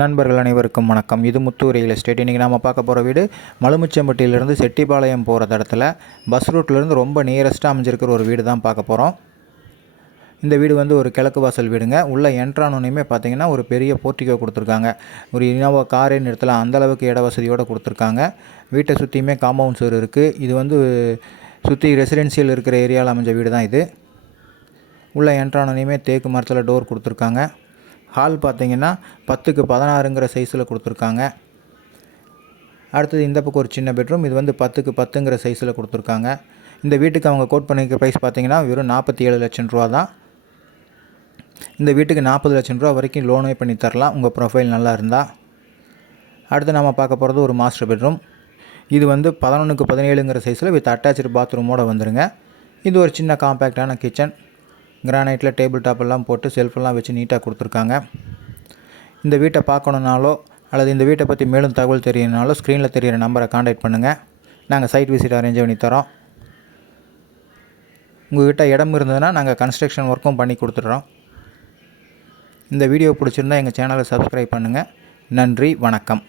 நண்பர்கள் அனைவருக்கும் வணக்கம். இது முத்து ரியல் எஸ்டேட். இன்றைக்கி நாம் பார்க்க போகிற வீடு மலுமிச்சம்பட்டியிலிருந்து செட்டிபாளையம் போகிற இடத்துல பஸ் ரூட்லேருந்து ரொம்ப நியரஸ்ட்டாக அமைஞ்சிருக்கிற ஒரு வீடு தான் பார்க்க போகிறோம். இந்த வீடு வந்து ஒரு கிழக்கு வாசல் வீடுங்க. உள்ளே என்ட்ரானோனையுமே பார்த்தீங்கன்னா ஒரு பெரிய போர்ட்டிகோ கொடுத்துருக்காங்க. ஒரு இனோவா காரே நிறுத்தலாம் அந்தளவுக்கு இட வசதியோடு கொடுத்துருக்காங்க. வீட்டை சுற்றியுமே காம்பவுண்ட் சுவர் இருக்குது. இது வந்து சுற்றி ரெசிடென்சியல் இருக்கிற ஏரியாவில் அமைஞ்ச வீடு தான் இது. உள்ளே என்ட்ரானோனையுமே தேக்கு மரத்தில் டோர் கொடுத்துருக்காங்க. ஹால் பார்த்தீங்கன்னா 10க்கு 16ங்கிற சைஸில் கொடுத்துருக்காங்க. அடுத்தது இந்த பக்கம் ஒரு சின்ன பெட்ரூம். இது வந்து 10க்கு 10ங்கிற சைஸில் கொடுத்துருக்காங்க. இந்த வீட்டுக்கு அவங்க கோட் பண்ணிக்கிற ப்ரைஸ் பார்த்தீங்கன்னா வெறும் 47 லட்சம் ரூபா தான். இந்த வீட்டுக்கு 40 லட்சம் ரூபா வரைக்கும் லோனே பண்ணி தரலாம் உங்கள் ப்ரொஃபைல் நல்லா இருந்தால். அடுத்து நம்ம பார்க்க போகிறது ஒரு மாஸ்டர் பெட்ரூம். இது வந்து 11க்கு 17ங்கிற சைஸில் வித் அட்டாச்சு பாத்ரூமோடு வந்துடுங்க. இது ஒரு சின்ன காம்பேக்டான கிச்சன். கிரானைட்டில் டேபிள் டாப்பெல்லாம் போட்டு செல்ஃபெல்லாம் வச்சு நீட்டாக கொடுத்துருக்காங்க. இந்த வீட்டை பார்க்கணுன்னாலோ அல்லது இந்த வீட்டை பற்றி மேலும் தகவல் தெரியணுனாலோ ஸ்க்ரீனில் தெரிகிற நம்பரை காண்டாக்ட் பண்ணுங்கள். நாங்கள் சைட் விசிட் அரேஞ்ச் பண்ணி தரோம். உங்கள்கிட்ட இடம் இருந்ததுன்னா நாங்கள் கன்ஸ்ட்ரக்ஷன் ஒர்க்கும் பண்ணி கொடுத்துட்றோம். இந்த வீடியோ பிடிச்சிருந்தால் எங்கள் சேனலை சப்ஸ்கிரைப் பண்ணுங்கள். நன்றி, வணக்கம்.